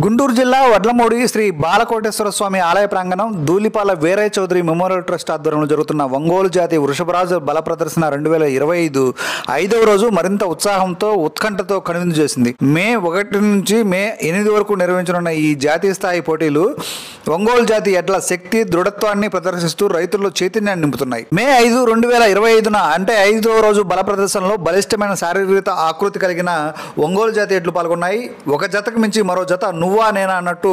గుంటూరు జిల్లా వడ్లమూడి శ్రీ బాలకోటేశ్వర స్వామి ఆలయ ప్రాంగణం ధూళిపాల వీరయ్య చౌదరి మెమోరియల్ ట్రస్ట్ ఆధ్వర్యంలో జరుగుతున్న ఒంగోలు జాతి వృషభరాజు బల ప్రదర్శన 2025 ఐదవ రోజు మరింత ఉత్సాహంతో ఉత్కంఠతో కనువిందు చేసింది. మే 1 నుంచి మే 8 వరకు నిర్వహించనున్న ఈ జాతీయ స్థాయి పోటీలు ఒంగోలు జాతి ఎడ్ల శక్తి దృఢత్వాన్ని ప్రదర్శిస్తూ రైతుల్లో చైతన్యాన్ని నింపుతున్నాయి. మే 5, 2025న అంటే 5వ రోజు బల ప్రదర్శనలో బలిష్టమైన శారీరక ఆకృతి కలిగిన ఒంగోలు జాతి ఎడ్లు పాల్గొన్నాయి. ఒక జతకు మించి మరో జత నువ్వా నేనా అన్నట్టు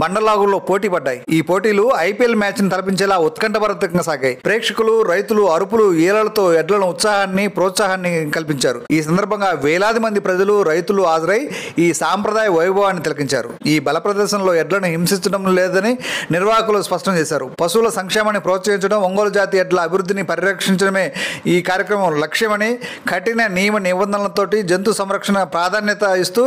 బండలాగుల్లో పోటీ పడ్డాయి. ఈ పోటీలు ఐపీఎల్ మ్యాచ్ ని తలపించేలా ఉత్కంఠభరితంగా సాగాయి. ప్రేక్షకులు, రైతులు అరుపులు, ఈలలతో ఎడ్లను ఉత్సాహాన్ని, ప్రోత్సాహాన్ని కల్పించారు. ఈ సందర్భంగా వేలాది మంది ప్రజలు, రైతులు హాజరై ఈ సాంప్రదాయ వైభవాన్ని తిలకించారు. ఈ బల ప్రదర్శనలో ఎడ్లను హింసించడం లేదని నిర్వాహకులు స్పష్టం చేశారు. పశువుల సంక్షేమాన్ని ప్రోత్సహించడం, ఒంగోలు జాతి ఎడ్ల అభివృద్ధిని పరిరక్షించడమే ఈ కార్యక్రమం లక్ష్యమని కఠిన నియమ నిబంధనలతోటి జంతు సంరక్షణ ప్రాధాన్యత ఇస్తూ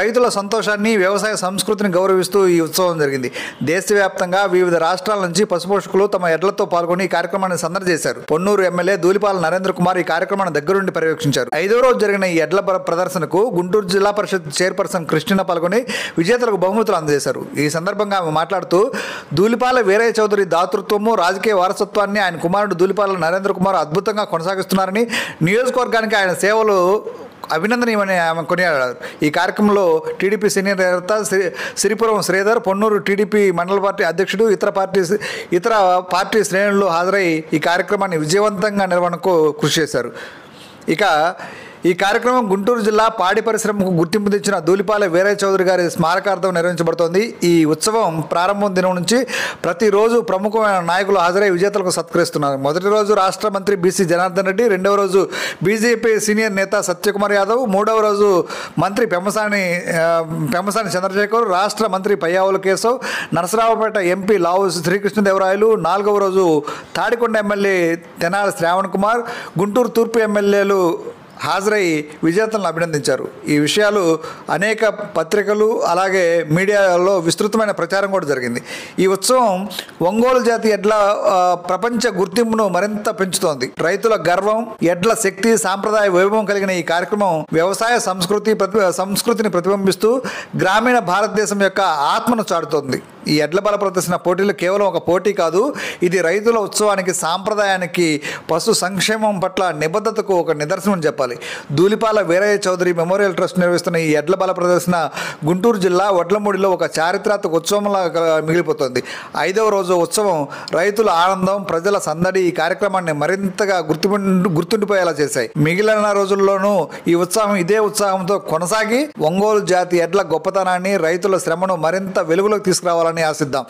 రైతుల సంతోషాన్ని, వ్యవసాయ సంస్కృతిని గౌరవిస్తూ ఈ ఉత్సవం జరిగింది. దేశవ్యాప్తంగా వివిధ రాష్ట్రాల నుంచి పశుపోషకులు తమ ఎడ్లతో పాల్గొని ఈ కార్యక్రమాన్ని సందడి చేశారు. పొన్నూరు ఎమ్మెల్యే ధూళిపాల నరేంద్ర కుమార్ ఈ కార్యక్రమాన్ని దగ్గరుండి పర్యవేక్షించారు. 5వ రోజు జరిగిన ఈ ఎడ్ల ప్రదర్శనకు గుంటూరు జిల్లా పరిషత్ చైర్పర్సన్ కృష్ణ పాల్గొని విజేతలకు బహుమతులు అందజేశారు. ఈ సందర్భంగా ఆమె మాట్లాడుతూ ధూళిపాల వీరయ్య చౌదరి దాతృత్వము, రాజకీయ వారసత్వాన్ని ఆయన కుమారుడు ధూళిపాల నరేంద్ర కుమార్ అద్భుతంగా కొనసాగిస్తున్నారని, నియోజకవర్గానికి ఆయన సేవలు అభినందనీయమని ఆమె కొనియాడారు. ఈ కార్యక్రమంలో టీడీపీ సీనియర్ నేత సిరిపురం శ్రీధర్, పొన్నూరు టీడీపీ మండల పార్టీ అధ్యక్షుడు, ఇతర పార్టీ శ్రేణులు హాజరై ఈ కార్యక్రమాన్ని విజయవంతంగా నిర్వహణకు కృషి చేశారు. ఇక ఈ కార్యక్రమం గుంటూరు జిల్లా పాడి పరిశ్రమకు గుర్తింపు తెచ్చిన ధూళిపాల వీరయ్య చౌదరి గారి స్మారకార్థం నిర్వహించబడుతోంది. ఈ ఉత్సవం ప్రారంభం దినం నుంచి ప్రతిరోజు ప్రముఖమైన నాయకులు హాజరై విజేతలకు సత్కరిస్తున్నారు. మొదటి రోజు రాష్ట్ర మంత్రి బీసీ జనార్దన్ రెడ్డి, 2వ రోజు బీజేపీ సీనియర్ నేత సత్యకుమార్ యాదవ్, 3వ రోజు మంత్రి పెమ్మసాని చంద్రశేఖర్, రాష్ట్ర మంత్రి పయ్యావుల కేశవ్, నరసరావుపేట ఎంపీ లావు శ్రీకృష్ణదేవరాయలు, 4వ రోజు తాడికొండ ఎమ్మెల్యే తెనాలి శ్రావణ్ కుమార్, గుంటూరు తూర్పు ఎమ్మెల్యేలు హాజరై విజేతలను అభినందించారు. ఈ విషయాలు అనేక పత్రికలు అలాగే మీడియాలో విస్తృతమైన ప్రచారం కూడా జరిగింది. ఈ ఉత్సవం ఒంగోలు జాతి ఎడ్ల ప్రపంచ గుర్తింపును మరింత పెంచుతోంది. రైతుల గర్వం, ఎడ్ల శక్తి, సాంప్రదాయ వైభవం కలిగిన ఈ కార్యక్రమం వ్యవసాయ సంస్కృతిని ప్రతిబింబిస్తూ గ్రామీణ భారతదేశం యొక్క ఆత్మను చాటుతోంది. ఈ ఎడ్ల బల ప్రదర్శన పోటీలు కేవలం ఒక పోటీ కాదు, ఇది రైతుల ఉత్సవానికి, సాంప్రదాయానికి, పశు సంక్షేమం పట్ల నిబద్ధతకు ఒక నిదర్శనం చెప్పాలి. ధూళిపాల వీరయ్య చౌదరి మెమోరియల్ ట్రస్ట్ నిర్వహిస్తున్న ఈ ఎడ్ల బల ప్రదర్శన గుంటూరు జిల్లా వడ్లమూడిలో ఒక చారిత్రాత్మక ఉత్సవంలా మిగిలిపోతుంది. 5వ రోజు ఉత్సవం రైతుల ఆనందం, ప్రజల సందడి ఈ కార్యక్రమాన్ని మరింతగా గుర్తుండిపోయేలా చేశాయి. మిగిలిన రోజుల్లోనూ ఈ ఉత్సాహం ఇదే ఉత్సాహంతో కొనసాగి ఒంగోలు జాతి ఎడ్ల గొప్పతనాన్ని, రైతుల శ్రమను మరింత వెలుగులోకి తీసుకురావాలని ఆశిద్దాం.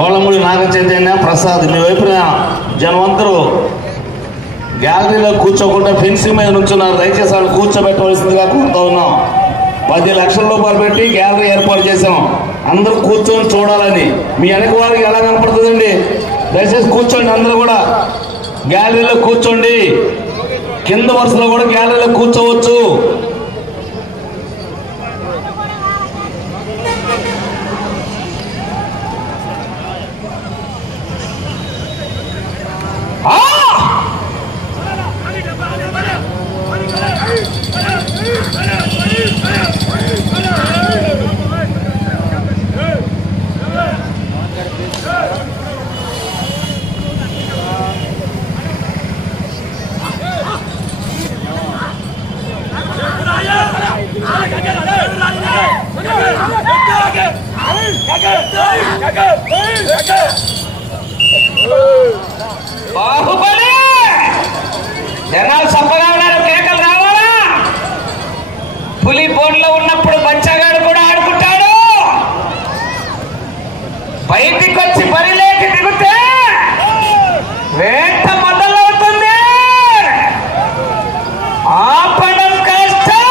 గోళమూడి నాగ చైతన్య ప్రసాద్ మీ వైపున జనవంతరు గ్యాలరీలో కూర్చోకుండా ఫెన్సింగ్ మీద నుంచున్నారు. దయచేసి వాళ్ళు కూర్చోబెట్టవలసిందిగా కోరుతా ఉన్నాం. 10 లక్షల రూపాయలు పెట్టి గ్యాలరీ ఏర్పాటు చేసాం, అందరూ కూర్చొని చూడాలని. మీ వెనక వారికి ఎలా కనపడుతుందండి? దయచేసి కూర్చోండి, అందరూ కూడా గ్యాలరీలో కూర్చోండి. కింద వరుసలో కూడా గ్యాలరీలో కూర్చోవచ్చు. బాహుబలి జనాలు చప్పగా ఉన్నారు, కేకలు రావాలా? పులి బోన్లో ఉన్నప్పుడు బచ్చగాడు కూడా ఆడుకుంటాడు. బయటికి వచ్చి బరిలేకి దిగుతే వేట మొదలవుతుంది. ఆపడం కష్టం.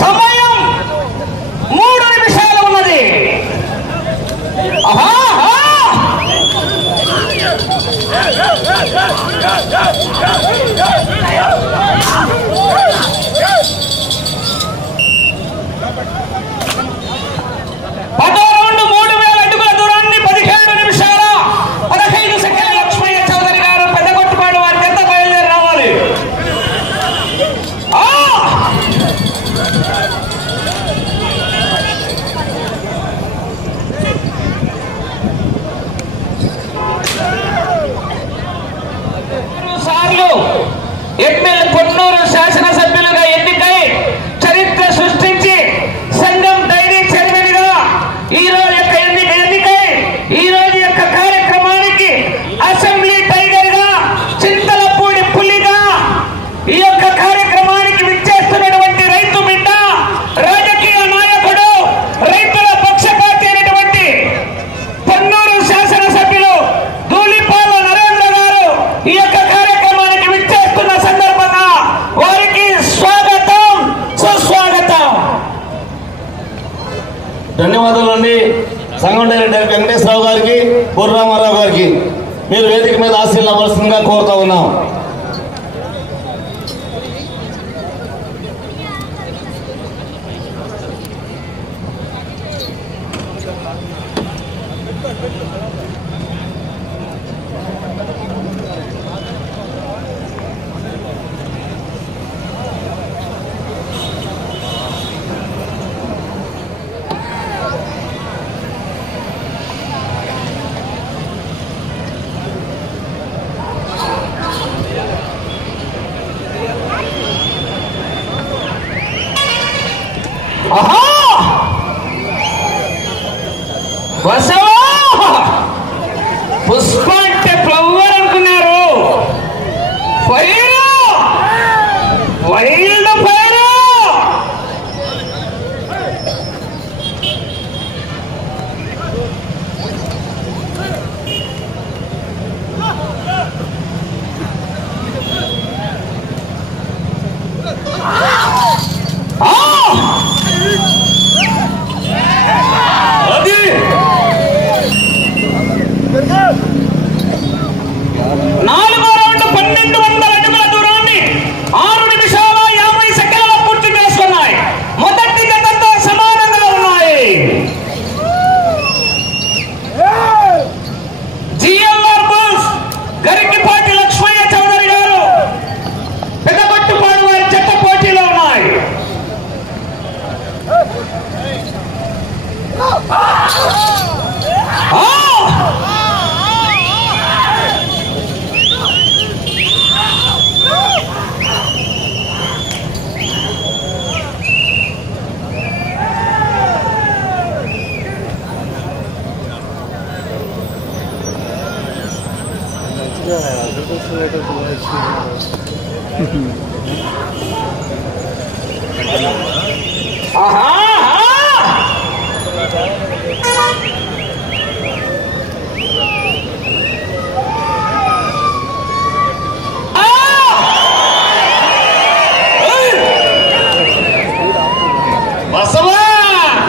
సమయం 3 నిమిషాలు ఉన్నది. పదో రౌండ్ 3000 అడుగుల దూరాన్ని 17 నిమిషాల 15 సెకండ్ల లక్ష్మయ్య చౌదరి గారు పెద్దగొట్టుపాడు వారి ఎంత బయలుదేరి రావాలి. సార్లు ఎమ్మెల్యే పొన్నూరు శాసనసభ్యులుగా ఎన్నికై చరిత్ర సృష్టించి సంఘం డైరీ చైర్మన్గా ఈ రోజు యొక్క ఎన్నికై ఈ రోజు యొక్క కార్యక్రమానికి అసెంబ్లీ టైగర్ గా చింతలపూడి పులిగా ఈ యొక్క కార్యక్రమానికి విచ్చేస్తున్నటువంటి రైతు బిడ్డ, రాజకీయ నాయకుడు, రైతుల పక్షపాతి అయినటువంటి పొన్నూరు శాసనసభ్యులు ధూళిపాల నరేంద్ర గారు ఈ యొక్క కార్యక్రమానికి విచ్చేస్తున్న సందర్భంగా వారికి స్వాగతం, సుస్వాగతం. ధన్యవాదాలు అండి. సంఘం డైరెక్టర్ వెంకటేశ్వరరావు గారికి, పూర్ణరామారావు గారికి మీరు వేదిక మీద ఆశీర్వాదం అవ్వాల్సిందిగా కోరుతా ఉన్నాం. బసవా పుష్ప అంటే ఫ్లవర్ అనుకున్నారు. Fire, wild fire. అది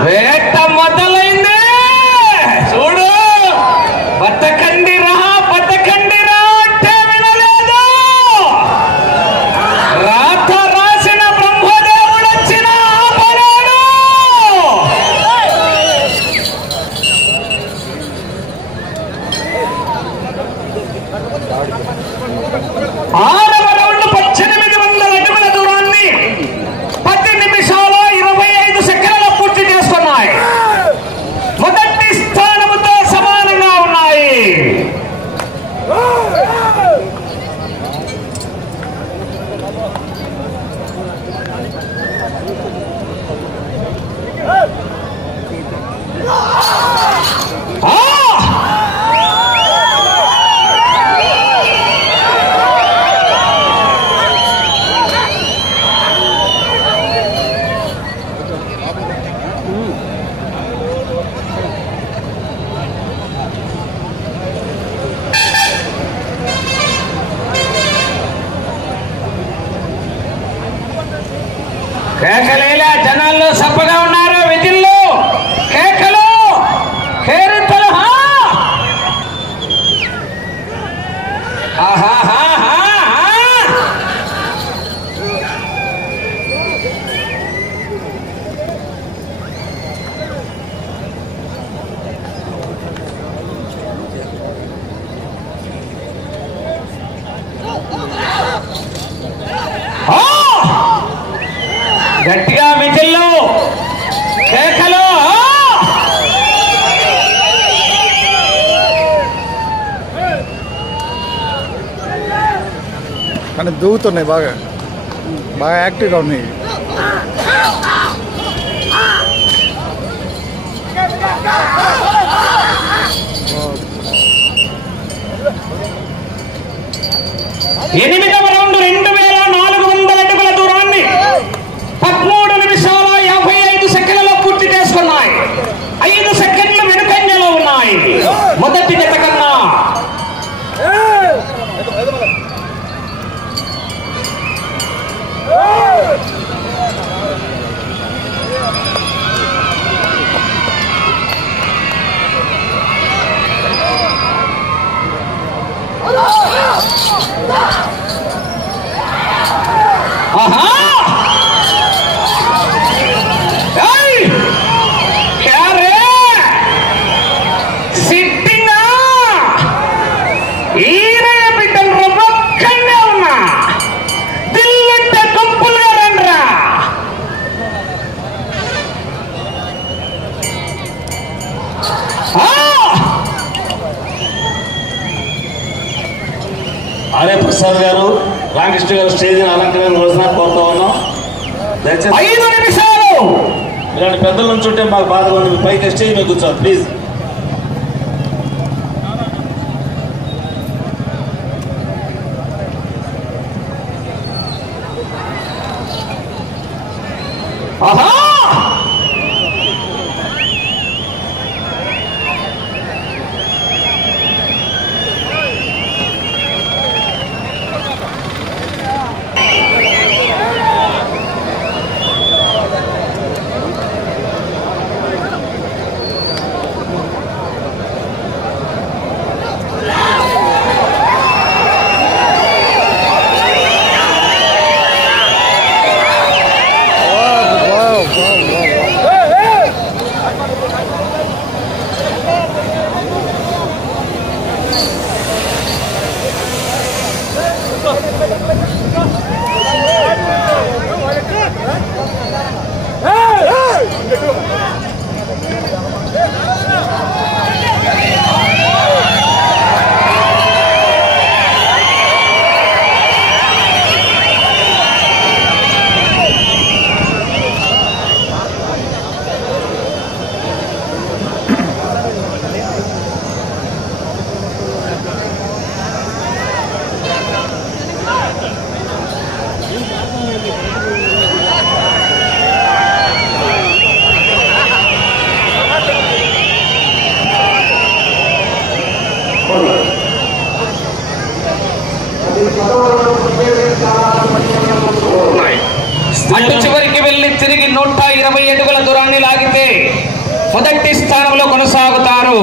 వేట మొదలైంది చూడు. బతకండి రా అంటే వినలేదు. రాత రాసిన బ్రహ్మదేవుడు వచ్చిన ఆపరాడు. ఆరవ రౌండ్ 1800 అడుగుల దూరాన్ని 10 నిమిషాల 25 సెకండ్ల పూర్తి చేస్తున్నాయి. మొదటి స్థానముతో సమానంగా ఉన్నాయి. కేకలేలా జనాల్లో సప్పగా ఉన్నారు. విజిల్లు కేకలు కేరింతలు. గట్టిగా విజిల్లు కేకలు. కానీ దూకుతున్నాయి, బాగా యాక్టివ్గా ఉన్నాయి. ఎనిమిదవ రౌండ్ 2400 అడుగుల దూరాన్ని 13 నిమిషాల 55 సెకండ్లలో పూర్తి చేసుకున్నాయి. 5 సెకండ్లు వెనుకంజలో ఉన్నాయి మొదటి జత కన్నా. ఆర్య ప్రసాద్ గారు, రామకృష్ణ గారు స్టేజ్ అలంకరణ రోజున కోరుతా ఉన్నాం. దయచేసి 5 నిమిషాలు. ఇలాంటి పెద్దల నుంచి ఉంటే మాకు బాధగా ఉంది. పైకి స్టేజ్ మీద కూర్చోవాలి ప్లీజ్. మొదటి స్థానంలో కొనసాగుతారు.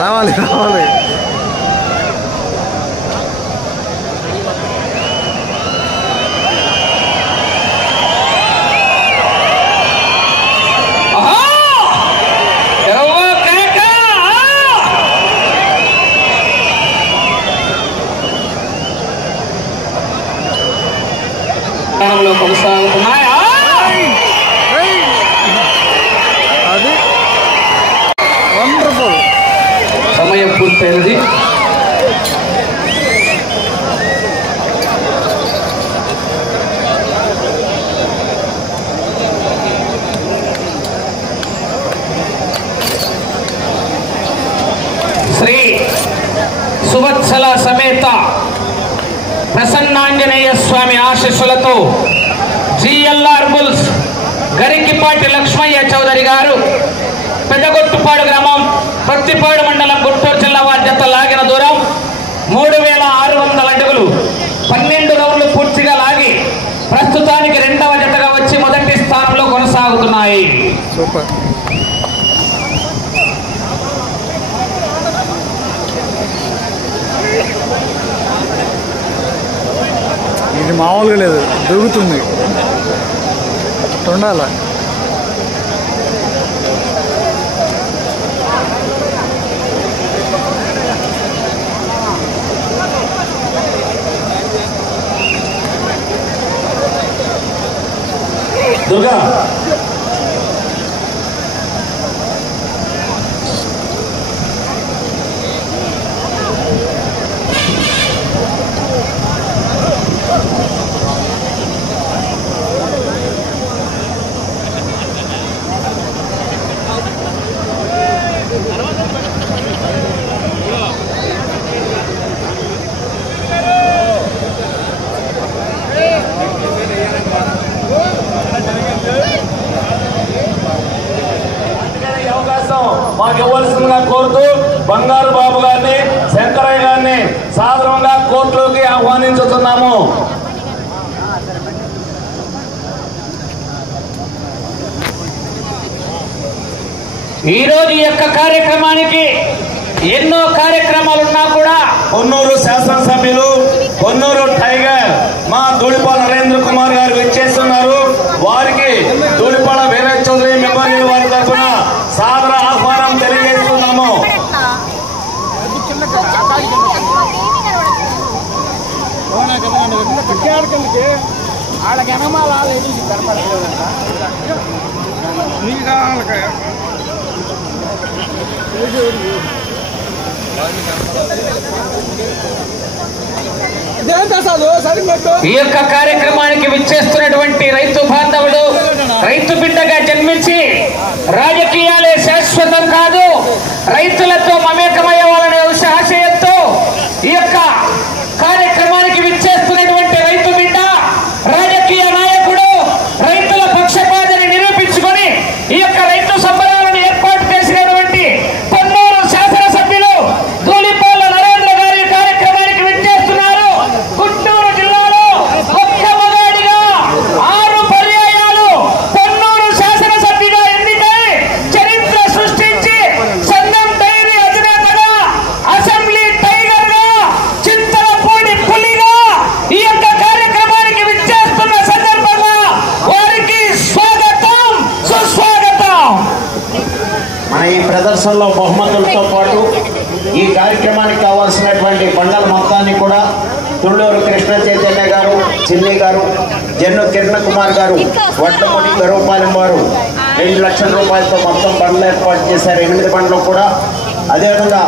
రావాలి రావాలి. కొనసాగుతున్నాయా? అది వండర్ఫుల్. సమయం పూర్తయినది. శ్రీ సువత్సల సమేత ప్రసన్నాంజనేయ స్వామి ఆశీస్సులతో జిఎల్ఆర్ బుల్స్ గరికిపాటి లక్ష్మయ్య చౌదరి గారు పెద్దగొట్టుపాడు గ్రామం ప్రత్తిపాడు మండలం గుంటూరు జిల్లా వారి జత లాగిన దూరం 3600 అడుగులు. 12 రౌండ్లు పూర్తిగా లాగి ప్రస్తుతానికి 2వ జతగా వచ్చి మొదటి స్థానంలో కొనసాగుతున్నాయి. సూపర్. ఇది మామూలుగా లేదు, దొరుకుతుంది తొండాల. దుర్గా మాకు ఇవ్వాల్సిందిగా కోరుతూ బంగారు బాబు గారిని, శంకరయ్య గారిని సాధారణంగా కోర్టులోకి ఆహ్వానించుతున్నాము. ఈరోజు ఈ యొక్క కార్యక్రమానికి ఎన్నో కార్యక్రమాలున్నా కూడా కొన్నూరు శాసనసభ్యులు, కొన్నూరు టైగర్ మా ధూళిపాల నరేంద్ర కుమార్ గారు విచ్చేస్తున్నారు. వారికి ధూళిపాల వీరయ్య చౌదరి మెమోరియల్ వారి తరఫున సాదర ఆహ్వానం తెలియజేస్తున్నాము. ఈ యొక్క కార్యక్రమానికి విచ్చేస్తున్నటువంటి రైతు బాంధవుడు, రైతు బిడ్డగా జన్మించి రాజకీయాలే శాశ్వతం కాదు, రైతులతో మమేకమయ్యేవాలనే ఆశయంతో ఈ యొక్క కార్యక్రమానికి విచ్చేస్తున్నటువంటి రైతు బిడ్డ, రాజకీయ నాయకుడు, రైతుల పక్షపాతాన్ని నిరూపించుకొని ఈ యొక్క రైతు సంబరాలను ఏర్పాటు చేసినటువంటి కొన్నూరు శాసనసభ్యులు ధూళిపాల నరేంద్ర గారి కార్యక్రమానికి విచ్చేస్తున్నారు. గుంటూరు జిల్లాలో ఒక్క మగాడిగా 6 పర్యాయాలు కొన్నూరు శాసనసభ్యుగా ఎన్నికై చరిత్ర సృష్టించి సంఘం డైరీ అధినేతగా, అసెంబ్లీ టైగర్ గా, చింతలపూడి పులిగా ఈ యొక్క కార్యక్రమానికి విచ్చేస్తున్న సందర్భంగా వారికి స్వాగతం, సుస్వాగతం. మన ఈ ప్రదర్శనలో బహుమతులతో పాటు ఈ కార్యక్రమానికి కావాల్సినటువంటి బండల మొత్తాన్ని కూడా తుళ్ళూరు కృష్ణ చైతన్య గారు, చిన్ని గారు, జన్ను కిరణ్ కుమార్ గారు, వడ్లమూడి గరుపాలెం వారు 2 లక్షల రూపాయలతో మొత్తం బండ్లు ఏర్పాటు చేశారు. 8 బండ్లు కూడా. అదేవిధంగా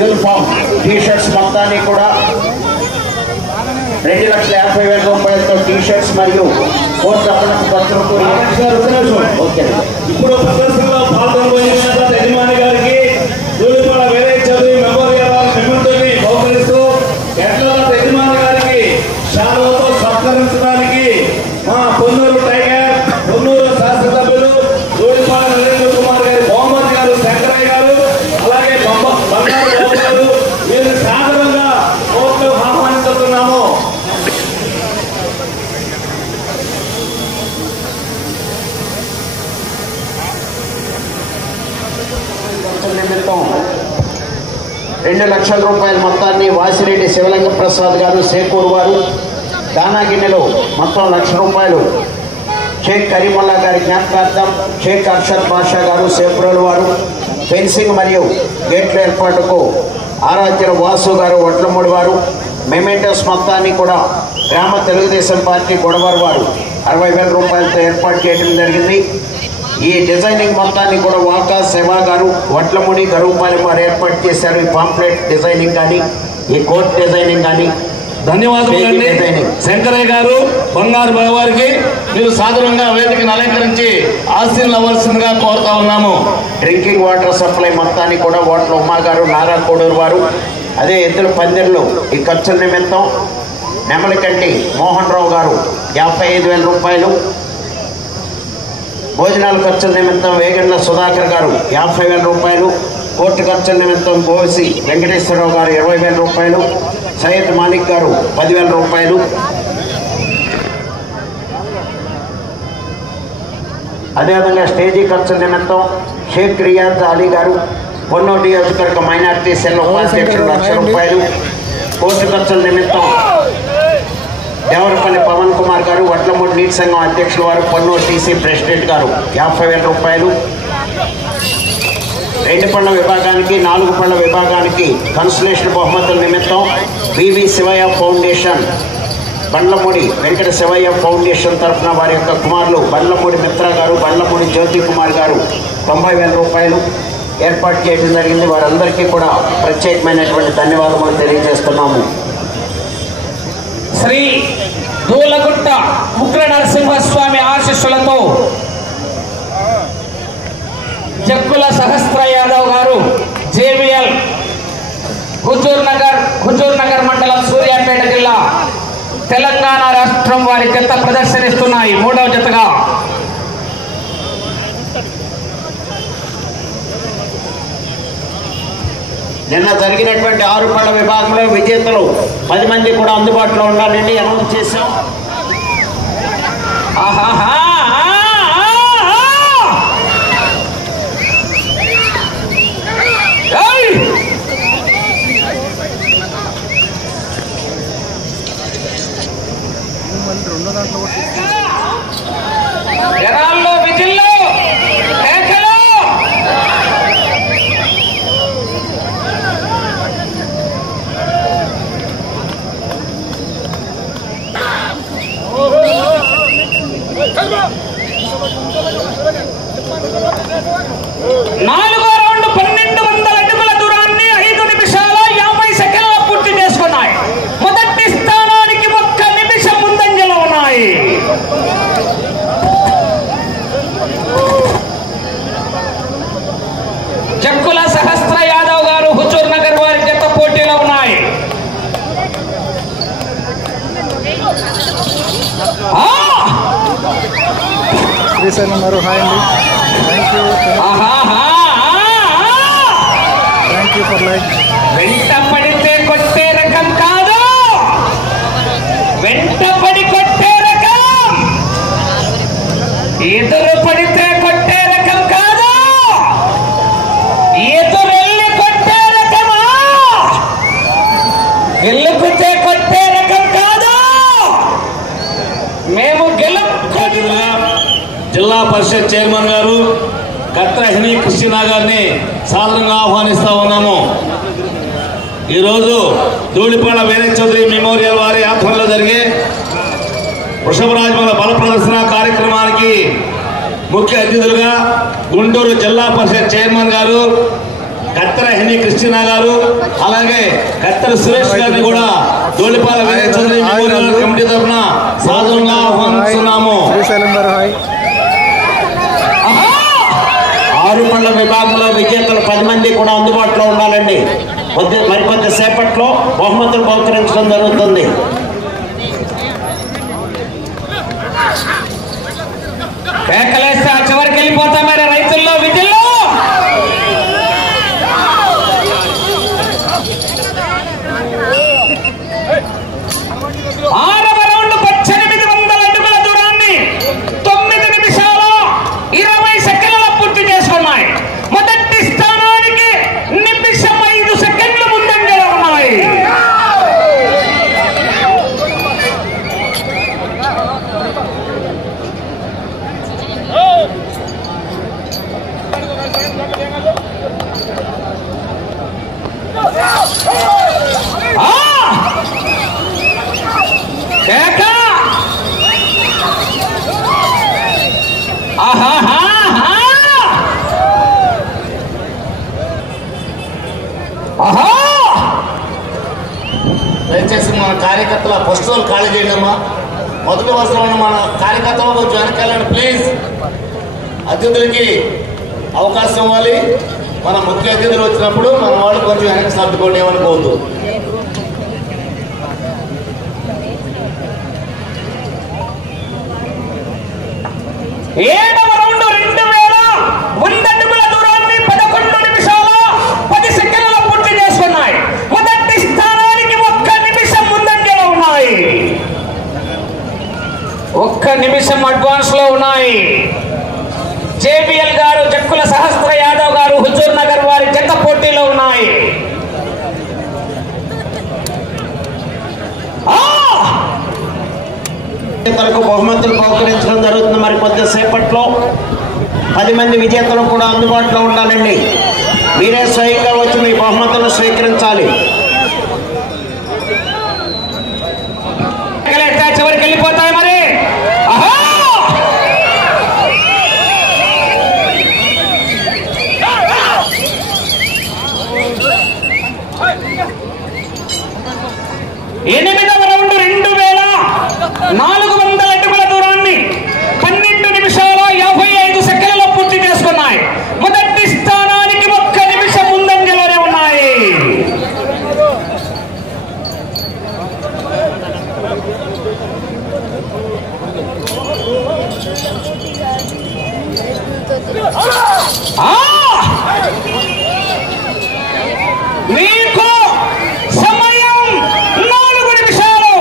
యూనిఫామ్ టీషర్ట్స్ మొత్తాన్ని కూడా 2,50,000 రూపాయలతో టీ-షర్ట్స్ మరియు కోర్టు అప్పలకు పత్రకు ఓకే. ఇప్పుడు ప్రదర్శనలో పాల్గొనబోయే యజమాని గారికి దూలిపాల వీరయ్య చౌదరి మెమోరియల్ మెమెంటోని బహుకరిస్తూ ఎట్లా యజమాని గారికి శాలువతో సత్కరించడానికి మా పొన్నూరు టైగర్ పొన్నూరు శాసనసభ్యులు దూలిపాల నరేంద్ర కుమార్ గారి బహుమతి గారు శంకరయ్య గారు అలాగే బంగారు బాబు గారు వీరిని సాధారణంగా కోర్టులో ఆహ్వానిస్తున్నాము. నిమిత్తం 2,00,000 రూపాయల మొత్తాన్ని వాసిరెడ్డి శివలింగ ప్రసాద్ గారు సేకూరు వారు, దానాగిన్నెలో మొత్తం 1,00,000 రూపాయలు షేక్ కరీముల్లా గారి జ్ఞాపకార్థం షేక్ అర్షద్ బాషా గారు సేకూరు వారు, ఫెన్సింగ్ మరియు గేట్ల ఏర్పాటుకు ఆరాధ్యుల వాసు గారు వడ్లమూడి వారు, మెమెంటోస్ మొత్తాన్ని కూడా గ్రామ తెలుగుదేశం పార్టీ గొడవారు వారు 60,000 రూపాయలతో ఏర్పాటు చేయడం జరిగింది. ఈ డిజైనింగ్ మొత్తాన్ని కూడా వాకా శివ గారు వడ్లముడి గరువుపాలెం వారు ఏర్పాటు చేశారు. ఈ పాంప్లెట్ డిజైనింగ్ కానీ ఈ కోట్ డిజైనింగ్ కానీ ధన్యవాదాలు. శంకరయ్య గారు బంగారు బావారికి మీరు సాధారణంగా వేదికను అలంకరించి ఆశీర్లు అవ్వాల్సిందిగా కోరుతా ఉన్నాము. డ్రింకింగ్ వాటర్ సప్లై మొత్తాన్ని కూడా ఓట్ల ఉమా గారు నారా కోడూరు వారు, అదే ఎద్దుల పందిర్లు ఈ ఖర్చుల నిమిత్తం నెమలికంటి మోహన్ రావు గారు 55,000 రూపాయలు, భోజనాల ఖర్చుల నిమిత్తం వేగండ్ల సుధాకర్ గారు 50,000 రూపాయలు, కోర్టు ఖర్చుల నిమిత్తం బోసి వెంకటేశ్వరరావు గారు 20,000 రూపాయలు, సయ్యద్ మాలిక్ గారు 10,000 రూపాయలు, అదేవిధంగా స్టేజీ ఖర్చుల నిమిత్తం షేక్ రియాజ్ అలీ గారు పొన్నూరు నియోజకవర్గ మైనార్టీ సెల్ ఉపాధ్యక్షుడు 1,00,000 రూపాయలు, కోర్టు ఖర్చుల నిమిత్తం దేవరపల్లి పవన్ కుమార్ గారు వడ్లమూడి నీటి సంఘం అధ్యక్షులు వారు పొన్నూరు టీసీ ప్రెసిడెంట్ గారు 50,000 రూపాయలు, 2 పళ్ళ విభాగానికి 4 పళ్ళ విభాగానికి కన్సలేషన్ బహుమతుల నిమిత్తం వివి శివయ్య ఫౌండేషన్ బండ్లమూడి వెంకట శివయ్య ఫౌండేషన్ తరఫున వారి యొక్క కుమారులు బండ్లమూడి మిత్ర గారు బండ్లమూడి జ్యోతి కుమార్ గారు 90,000 రూపాయలు ఏర్పాటు చేయడం జరిగింది. వారందరికీ కూడా ప్రత్యేకమైనటువంటి ధన్యవాదములు తెలియజేస్తున్నాము. శ్రీ దూలగుట్ట ఉగ్ర నరసింహస్వామి ఆశీస్సులతో జక్కుల సహస్ర యాదవ్ గారు జేబిఎల్ హుజూర్ నగర్ మండలం సూర్యాపేట జిల్లా తెలంగాణ రాష్ట్రం వారి జత ప్రదర్శనిస్తున్నాయి. 3వ జతగా నిన్న జరిగినటువంటి 6 పళ్ళ విభాగంలో విజేతలు 10 మంది కూడా అందుబాటులో ఉండాలని అనౌన్స్ చేశాం. జనాల్లో విజిల్లో కేకలు. నాలుగో రౌండ్ 1,200 అడుగుల దూరాన్ని 5 నిమిషాల 50 సెకండ్ల పూర్తి చేసుకున్నాయి. మొదటి స్థానానికి 1 నిమిషం ముందంజలో ఉన్నాయి. జక్కుల సహస్ర యాదవ్ గారు హుజూర్ నగర్ వారి జత పోటీలో ఉన్నాయి. శ్రీశైలం గారు హాయ్ అండి, థ్యాంక్ యూ ఫర్ లైక్. వెంట పడితే కొట్టే రకం కాదు, వెంట పడి కొట్టే రకం, ఎదురు పడితే కొట్టే రకం కాదు, ఎదురెళ్ళి కొట్టే రకమా, గెలుపుతే కొట్టే రకం కాదు. మేము జిల్లా పరిషత్ చైర్మన్ గారు కత్రహిని కృష్ణ గారిని సాధారణంగా ఆహ్వానిస్తా ఉన్నాము. ఈరోజు ధూళిపాల వీరయ్య చౌదరి మెమోరియల్ వారి ఆధ్వర్యంలో జరిగే వృషభరాజుల బల ప్రదర్శన కార్యక్రమానికి ముఖ్య అతిథులుగా గుంటూరు జిల్లా పరిషత్ చైర్మన్ గారు కత్తెర హెని క్రిస్టినా గారు, అలాగే కత్తెర సురేష్ గారిని కూడా ధూళిపాల వీరయ్య చౌదరి మెమోరియల్ కమిటీ తరఫున సాధువుగా ఆహ్వానిస్తున్నాము. ఆరుపళ్ళ విభాగంలో విజేతలు 10 మంది కూడా అందుబాటులో ఉండాలండి. మరికొద్ది సేపట్లో బహుమతులు బహుకరించడం జరుగుతుంది. కేకలేస్తే చివరికి వెళ్ళిపోతాం మరి రైతుల్లో విధుల్లో. ఆరవ రౌండ్ 1800 అడుగుల దూరాన్ని 9 నిమిషాల 20 సెకండ్ల పూర్తి చేసుకున్నాయి. మొదటి స్థానానికి నిమిషం 5 సెకండ్లు ముందంజలో ఉన్నాయి. దయచేసి మన కార్యకర్తల ఫస్ట్ రోజు ఖాళీ చేయండి అమ్మా. మొదటి వస్త్రం మన కార్యకర్తలు కొంచెం వెనకాలండి ప్లీజ్. అతిథులకి అవకాశం ఇవ్వాలి. మన ముఖ్య అతిథులు వచ్చినప్పుడు మన వాళ్ళు కొంచెం వెనక సర్దుకోండి ఏమనుకోవద్దు. ఏడవ రౌండ్ 2100 అడుగుల దూరాన్ని 11 నిమిషాల 10 సెకండ్ల పూర్తి చేసుకున్నాయి. మొదటి స్థానానికి 1 నిమిషం ముందంజలో ఉన్నాయి. 1 నిమిషం అడ్వాన్స్ లో ఉన్నాయి. జేబిఎల్ గారు, జక్కుల సహస్ర యాదవ్ గారు, హుజూర్ నగర్ వారి జత పోటీలో ఉన్నాయి. విజేతలకు బహుమతులు బహుకరించడం జరుగుతుంది. మరి కొద్దిసేపట్లో 10 మంది విజేతలు కూడా అందుబాటులో ఉండాలండి. మీరే స్వయంగా వచ్చి మీ బహుమతులను స్వీకరించాలి. చివరికి వెళ్ళిపోతాయి మరి. ఎనిమిదవ రౌండ్ 2400 అడుగుల దూరాన్ని 12 నిమిషాల 55 సెకండ్ల పూర్తి చేసుకున్నాయి. మొదటి స్థానానికి 1 నిమిషం ముందంజలోనే ఉన్నాయి. మీకు సమయం 4 నిమిషాలు.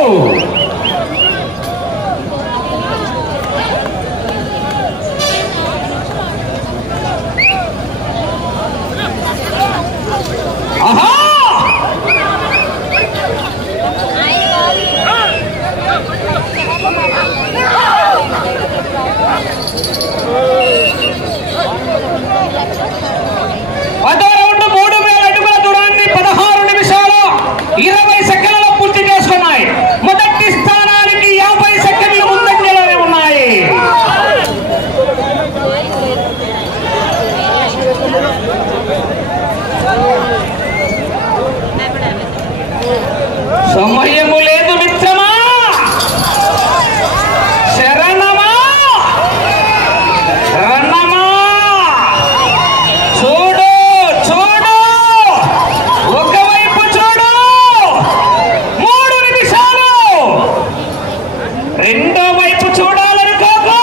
పదో రౌండ్ 3000 అడుగుల దూరాన్ని 16 నిమిషాల 20 సెకండ్ల పూర్తి చేసుకున్నాయి. మొదటి స్థానానికి 50 సెకండ్లు ముందంజలోనే ఉన్నాయి. సమయము లేదు మిత్రమా, శరణమా, రన్నమా. చూడు చూడు, ఒకవైపు చూడు. 3 నిమిషాలు. రెండో వైపు చూడాలనుకోకు.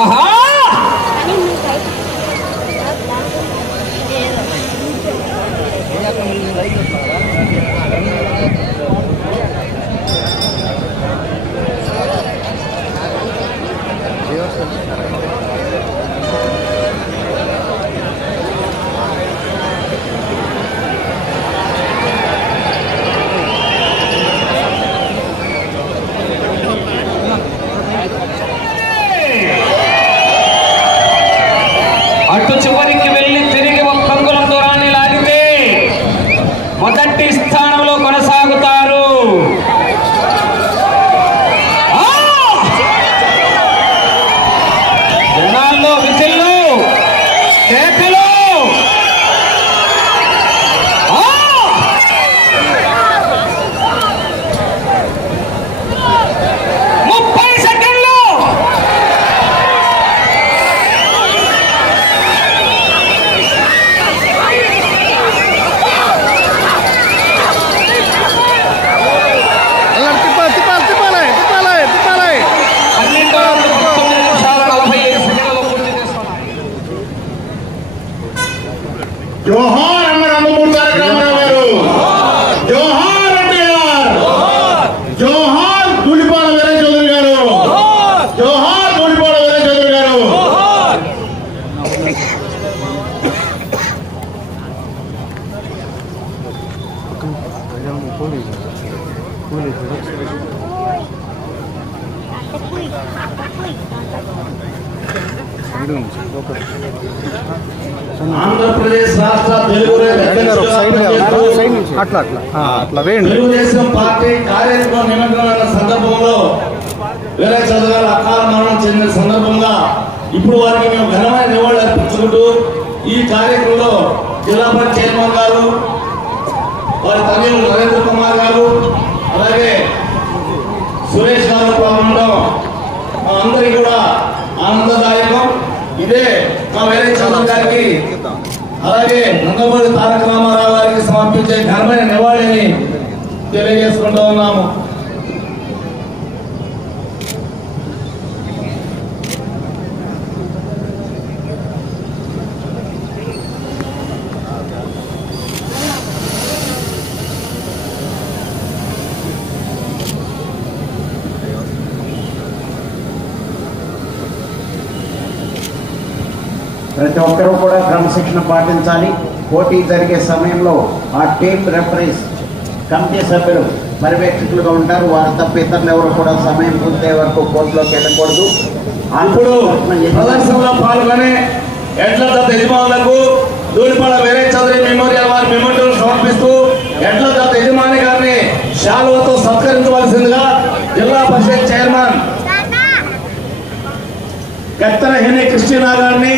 ఆహా, ఆంధ్రప్రదేశ్ రాష్ట్ర తెలుగుదేశం పార్టీ కార్యక్రమ నిమగ్నమైన సందర్భంలో వీరయ్య చౌదరి గారు అకాల మరణం చెందిన సందర్భంగా ఇప్పుడు వారికి మేము ఘనమైన నివాళులు అర్పించుకుంటూ ఈ కార్యక్రమంలో జిల్లా పరిషత్ చైర్మన్ గారు, వారి తల్లి నరేంద్ర కుమార్ గారు, అలాగే సురేష్ గారు పాల్గొనడం మా అందరికీ కూడా ఆనందదాయకం. ఇదే మా వీరయ్య చౌదరి గారికి అలాగే నందమూరి తారక రామారావు గారికి సమర్పించే ఘనమైన నివాళిని తెలియజేసుకుంటూ ఉన్నాము. ప్రతి ఒక్కరూ కూడా క్రమశిక్షణ పాటించాలి. పోటీ జరిగే సమయంలో ఆ టీం రెఫరీస్ కమిటీ సభ్యులు పర్యవేక్షకులుగా ఉంటారు. వారు తప్ప ఇతరులు ఎవరు కూడా సమయం పూర్తయ్యే వరకు కోర్టులోకి వెళ్ళకూడదు. అప్పుడు ప్రదర్శనలో పాల్గొనే ఎడ్ల దత్త యజమానులకు దూలిపాల వీరయ్య చౌదరి మెమోరియల్ వారి మెమోరియల్ సమర్పిస్తూ ఎడ్ల దత్త యజమాని గారిని శాలువతో సత్కరించవలసిందిగా జిల్లా పరిషత్ చైర్మన్ కత్తెర హెని కృష్ణ గారిని,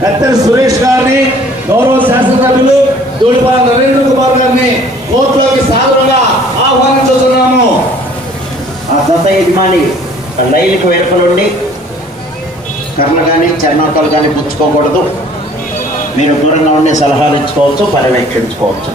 కత్తెర సురేష్ గారిని, గౌరవ శాసనసభ్యులు దూలిపాల నరేంద్ర కుమార్ గారిని కోర్టులోకి సాధారణంగా ఆహ్వానించుతున్నాము. ఆ దత్త యజమాని లైన్కి వెనుకలుండి కర్ణ కానీ చర్నాకలు కానీ పుచ్చుకోకూడదు. మీరు దూరంగా ఉండి సలహాలు ఇచ్చుకోవచ్చు, పర్యవేక్షించుకోవచ్చు.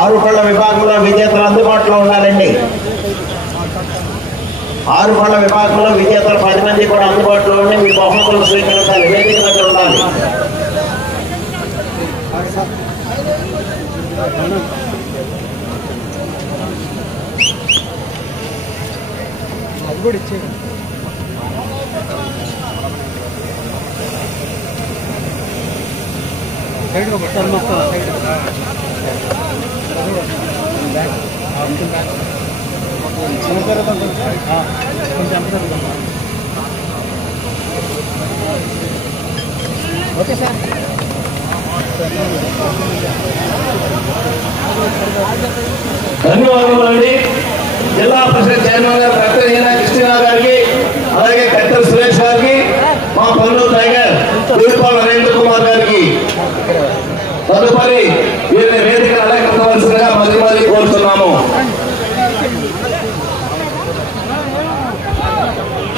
ఆరుపళ్ళ విభాగంలో విజేతలు అందుబాటులో ఉండాలండి. ఆరుపళ్ళ విభాగంలో విజేతలు 10 మంది కూడా అందుబాటులో ఉండి మీ బహుమతులు స్వీకరించాలి. వేదిక దగ్గర ఉండాలి. Okay sir. ధన్యవాదాలు. జిల్లా పరిషత్ చైర్మన్ గారు కత్తెర హెని కృష్ణ గారికి, అలాగే కత్తెర సురేష్ గారికి, మా పన్ను టైగర్ దూలిపాల నరేంద్ర కుమార్ గారికి తదుపరి వీరిని వేదిక అలంకరించవలసిందిగా మళ్ళీ కోరుతున్నాము.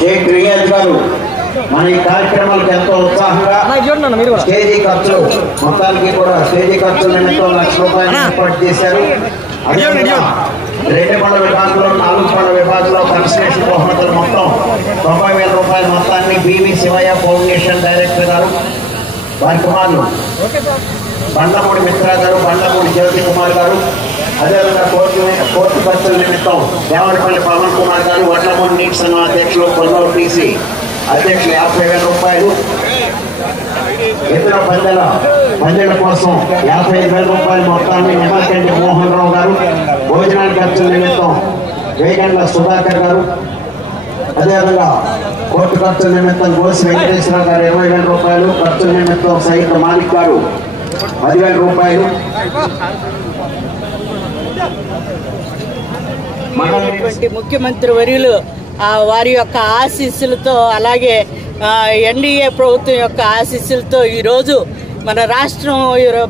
షేక్ రియాజ్ గారు మన ఈ కార్యక్రమాలకు ఎంతో ఉత్సాహంగా స్టేజీ ఖర్చులు మొత్తానికి కూడా స్టేజీ ఖర్చుల నిమిత్తం ₹1,00,000 ఏర్పాటు చేశారు. రెండు పళ్ళ విభాగంలో 4 పళ్ళ విభాగంలో కన్సలేషన్ బహుమతులు మొత్తం ₹90,000 మొత్తాన్ని బివి శివయ్య ఫౌండేషన్ డైరెక్టర్ గారు, వారి కుమారులు బండ్లమూడి మిత్రా గారు, బండ్లమూడి జ్యోతి కుమార్ గారు, అదేవిధంగా కోర్టు ఖర్చుల నిమిత్తం దేవరపల్లి పవన్ కుమార్ గారు, వడ్లమూడి నీటి సంఘం అధ్యక్షులు కొల్లూరు టీసీ అధ్యక్షులు ₹50,000, ఇతర పందెల కోసం ₹55,000 మొత్తాన్ని నిమ్మకంటి మోహన్ రావు గారు, భోజనాల ఖర్చుల నిమిత్తం వేగండ్ల సుధాకర్ గారు, అదేవిధంగా కోర్టు ఖర్చుల నిమిత్తం గోసి వెంకటేశ్వర గారు ₹20,000, ఖర్చుల నిమిత్తం సైకిల్ మాలిక్ గారు ₹10,000. ముఖ్యమంత్రి వర్యులు వారి యొక్క ఆశీస్సులతో, అలాగే ఎన్డీఏ ప్రభుత్వం యొక్క ఆశీస్సులతో ఈరోజు మన రాష్ట్రం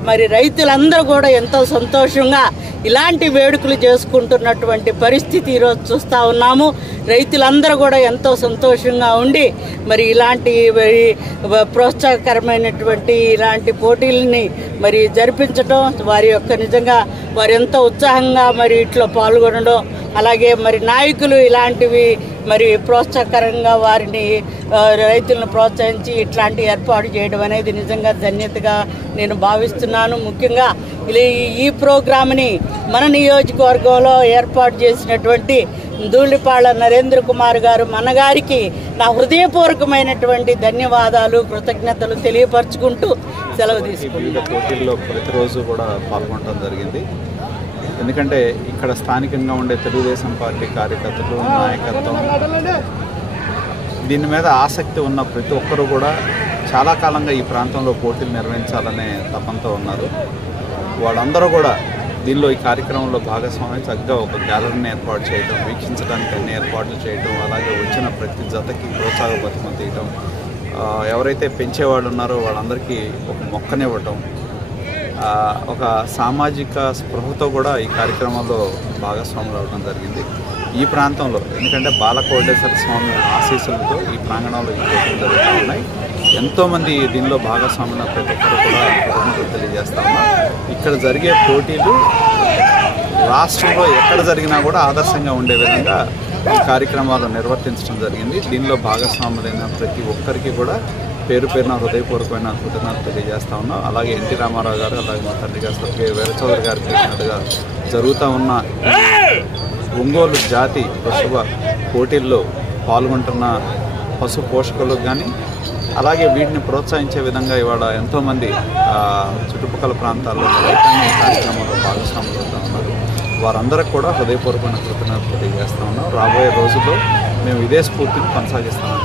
మరి రైతులందరూ కూడా ఎంతో సంతోషంగా ఇలాంటి వేడుకలు చేసుకుంటున్నటువంటి పరిస్థితి ఈరోజు చూస్తూ ఉన్నాము. రైతులందరూ కూడా ఎంతో సంతోషంగా ఉండి మరి ఇలాంటి ప్రోత్సాహకరమైనటువంటి ఇలాంటి పోటీలని మరి జరిపించడం, వారి యొక్క నిజంగా వారు ఎంతో ఉత్సాహంగా మరి ఇట్లా పాల్గొనడం, అలాగే మరి నాయకులు ఇలాంటివి మరి ప్రోత్సాహకరంగా వారిని రైతులను ప్రోత్సహించి ఇట్లాంటి ఏర్పాటు చేయడం అనేది నిజంగా ధన్యతగా నేను భావిస్తున్నాను. ముఖ్యంగా ఈ ప్రోగ్రామ్ని మన నియోజకవర్గంలో ఏర్పాటు చేసినటువంటి ధూళిపాళ్ల నరేంద్ర కుమార్ గారు మనగారికి నా హృదయపూర్వకమైనటువంటి ధన్యవాదాలు, కృతజ్ఞతలు తెలియపరచుకుంటూ సెలవు తీసుకుంటాను. వివిధ పోటీల్లో ప్రతిరోజు కూడా పాల్గొనడం జరిగింది. ఎందుకంటే ఇక్కడ స్థానికంగా ఉండే తెలుగుదేశం పార్టీ కార్యకర్తలు, నాయకత్వం దీని మీద ఆసక్తి ఉన్న ప్రతి ఒక్కరూ కూడా చాలా కాలంగా ఈ ప్రాంతంలో పోటీలు నిర్వహించాలనే తపంతో ఉన్నారు. వాళ్ళందరూ కూడా దీనిలో ఈ కార్యక్రమంలో భాగస్వామ్యం చక్కగా ఒక గ్యాలరీని ఏర్పాటు చేయడం, వీక్షించడానికి అన్ని ఏర్పాట్లు చేయడం, అలాగే వచ్చిన ప్రతి జతకి ప్రోత్సాహ బతుకం తీయటం, ఎవరైతే పెంచేవాళ్ళు ఉన్నారో వాళ్ళందరికీ ఒక మొక్కనివ్వటం, ఒక సామాజిక స్పృహతో కూడా ఈ కార్యక్రమంలో భాగస్వాములు అవ్వడం జరిగింది. ఈ ప్రాంతంలో ఎందుకంటే బాలకోటేశ్వర స్వామి ఆశీస్సులతో ఈ ప్రాంగణంలో ఈ పోటీలు జరుగుతూ ఉన్నాయి. ఎంతోమంది దీనిలో భాగస్వాములు ప్రతి ఒక్కరు కూడా కృతజ్ఞతలు తెలియజేస్తా ఉన్నారు. ఇక్కడ జరిగే పోటీలు రాష్ట్రంలో ఎక్కడ జరిగినా కూడా ఆదర్శంగా ఉండే విధంగా ఈ కార్యక్రమాలు నిర్వర్తించడం జరిగింది. దీనిలో భాగస్వాములైన ప్రతి ఒక్కరికి కూడా పేరు పేరున హృదయపూర్వకమైన కృతజ్ఞతలు తెలియజేస్తా ఉన్నాం. అలాగే ఎన్టీ రామారావు గారు, అలాగే మా తండ్రి గారు స్వర్గీయ వీరచౌదరి గారు చెప్పినట్టుగా జరుగుతూ ఉన్న ఒంగోలు జాతి పశువ పోటీల్లో పాల్గొంటున్న పశు పోషకులకు కానీ, అలాగే వీటిని ప్రోత్సహించే విధంగా ఇవాళ ఎంతోమంది చుట్టుపక్కల ప్రాంతాల్లో రైతాంగ కార్యక్రమంలో భాగస్వాములు అవుతూ ఉన్నారు. వారందరికి కూడా హృదయపూర్వకమైన కృతజ్ఞతలు తెలియజేస్తూ ఉన్నాం. రాబోయే రోజుల్లో మేము ఇదే స్ఫూర్తిని కొనసాగిస్తామని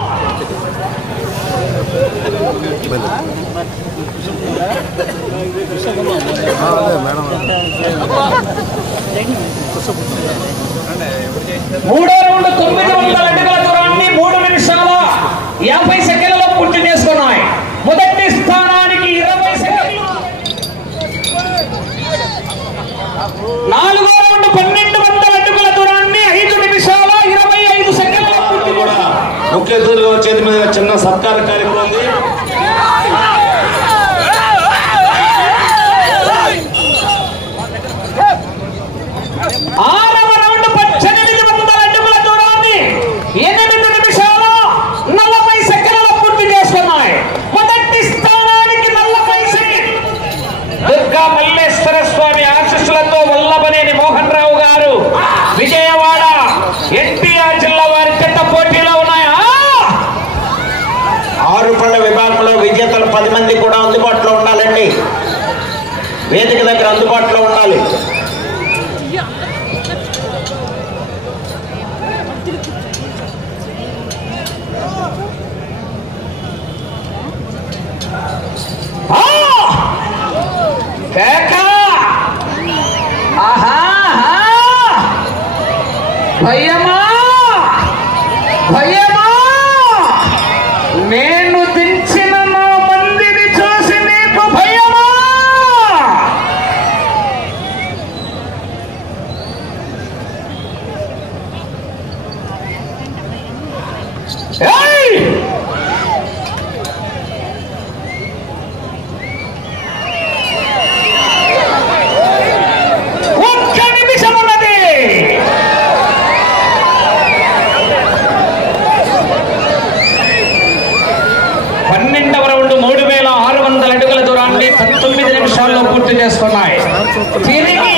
మూడో రౌండ్ 900 అడుగుల దూరాన్ని 3 నిమిషాల 50 సెకండ్లలో పూర్తి చేసుకున్నాయి. మొదటి స్థానానికి 20 సెకండ్లు. నాలుగో రౌండ్ 1200 అడుగుల దూరాన్ని 5 నిమిషాల 25 సెకండ్లలో పూర్తి కూడా ముఖ్య అతిథుల చేతి మీద చిన్న సత్కార కార్యక్రమం ఉంది. ఆరవ రౌండ్ 1800 అడుగుల దూరాన్ని 8 నిమిషాల 40 సెకండ్లలో పూర్తి చేసుకున్నాయి. మొదటి స్థానానికి 40 సెకండ్. దుర్గా మల్లేశ్వర స్వామి ఆశీస్సులతో వల్లభనేని మోహన్ రావు గారు విజయవాడ ఎన్టీఆర్ జిల్లా వారి చెత్త పోటీలో ఉన్నాయా? 6 పళ్ళ విభాగంలో విజేతలు 10 మంది కూడా అందుబాటులో ఉండాలండి. వేదిక దగ్గర అందుబాటులో ఉండాలి. భయమా భయమా, నేను దించిన నా మందిని చూసి నీకు భయమా? ఒక్క నిమిషం ఉన్నది. రౌండ్ 3600 అడుగుల దూరాన్ని 19 నిమిషాల్లో పూర్తి చేసుకున్నాయి. తిరిగి